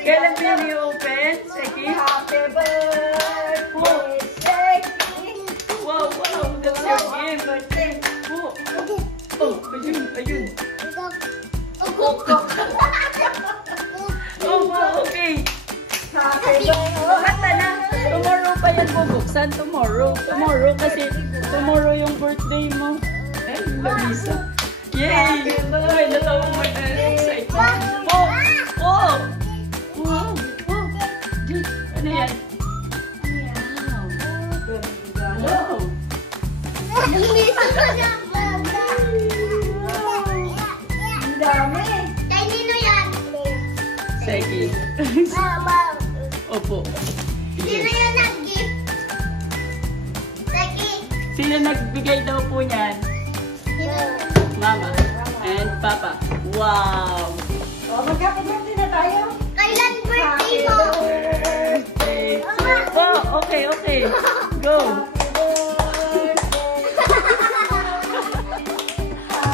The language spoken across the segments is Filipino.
Kailan mo yung i-open, Seki? Happy birthday, Seki. Wow, wow, that's your gift. Birthday. Oh, ayun, ayun. Oh, wow, okay. Happy birthday. Kanta na. Tomorrow pa yan bubuksan. Tomorrow. Tomorrow kasi tomorrow yung birthday mo. Eh, Larissa. Yay! Ay, natawa mo na. Excited. Oh! Oh! Wow! Wow! Ano yan? Wow! Ang dami. Kanino yan? Seki. Opo. Sino yung nag-gift? Seki. Sino nagbigay daw po niyan? Mama and Papa. Wow! O, magkakabirthday na tayo. Kailan birthday mo? Birthday. Oh, okay, okay. Go!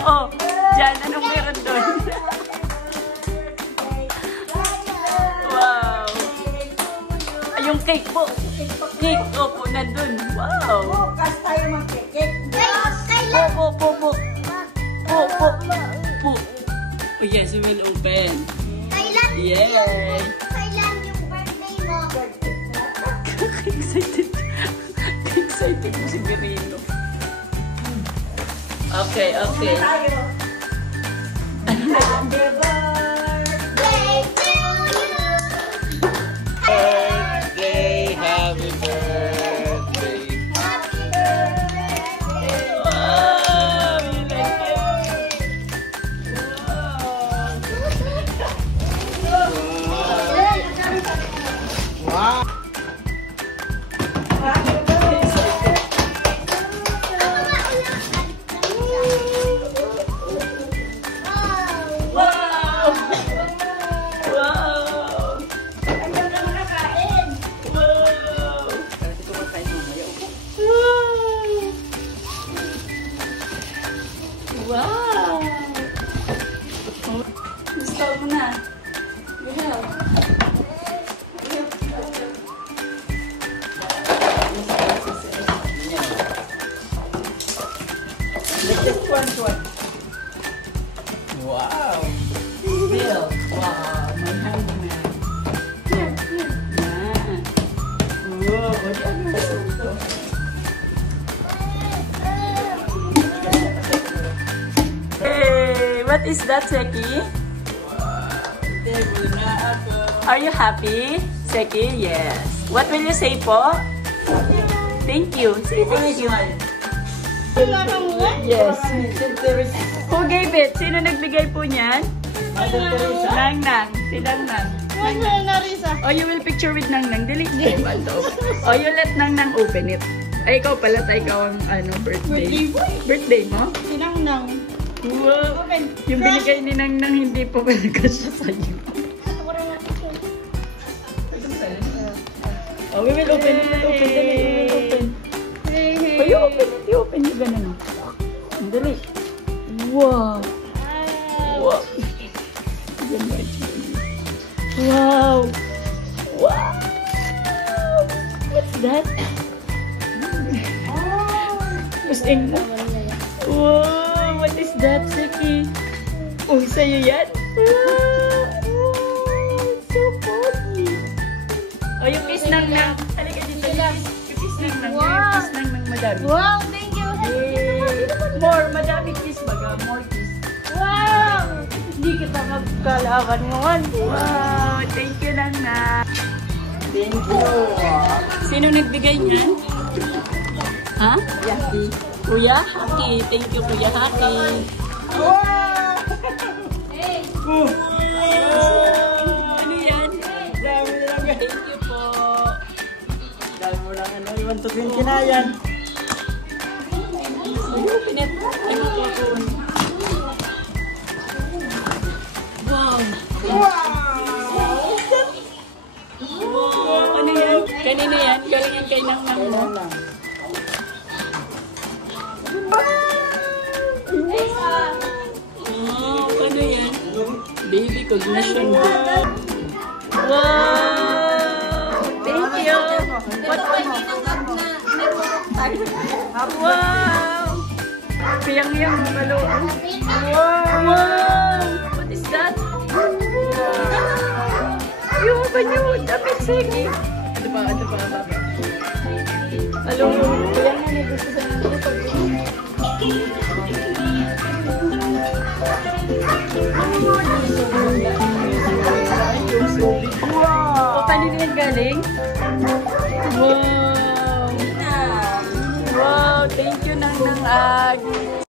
Oh, dyan. Anong meron doon? Wow! Ay, yung cake po. Cake. Opo, nandun. Wow! Bukas tayo mag-cake. Kailan? Po. Oh, yes, we will open. Kailan? Yay! Kailan yung birthday mo? Excited. Excited mo si Merino. Okay, okay. Tayo. Ano na yan? Happy birthday to you. Birthday, happy birthday. Happy birthday. Wow, you like it? Wow. Wow! Wow! Ang ganda mo nakain. Wow! Ito makain mamaya. Wow! Gusto mo na. Well. Just one. Wow! Bill! Wow! My handman. Here. Yan. Wow! What are you? Hey! What is that, Seki? Are you happy, Seki? Yes. What will you say po? Thank you. Say thank you. Yes. Who gave it? Sino nagbigay po niyan? Nang Nang. Si Nang Nang. Oh, you will picture with Nang Nang. Delete the one to open. Oh, you let Nang Nang open it. Ay, ikaw pala. Ikaw ang birthday. Birthday mo? Sinang-nang. Wow. Yung binigay ni Nang Nang hindi po pala kasya sa'yo. Oh, we will open. We will open. Dali, we will open. Oh, you open it. You open it. Ganun. Dali. Wow. Wow. Wow. Wow. What's that? Pusing mo. Wow. What is that, Seki? Oh, sa'yo yan? So funny. Oh, yung kiss Nang Nang. Halika dito. Yung kiss Nang Nang. Yung kiss Nang Nang madami. Wow, thank you. Yay! More, madami kiss baga. More kiss. Wow! Hindi kita magkalaban ngayon. Wow! Thank you, Nang Nang. Thank you. Sino nagbigay niyan? Ha? Yaki. Kuya Haki. Thank you, Kuya Haki. Wow! Ano yan? Dami lang. Thank you po. Dami mo lang iwan to din kinayan. Open it. Ay, mapapun. Wow! Wow! Ano yan? Kanino yan? Galingan kay Nang Nang mo. Oh, ano yan? Baby cognition book. Wow! Thank you! What? Wow! Piyang-yang na malo. Wow! What is that? Yung ba nyo? Dapat sige. Ano ba? Alo, piyang na gusto sa wow! O, kanina yan galing? Wow! Wow! Thank you, Nang Ag!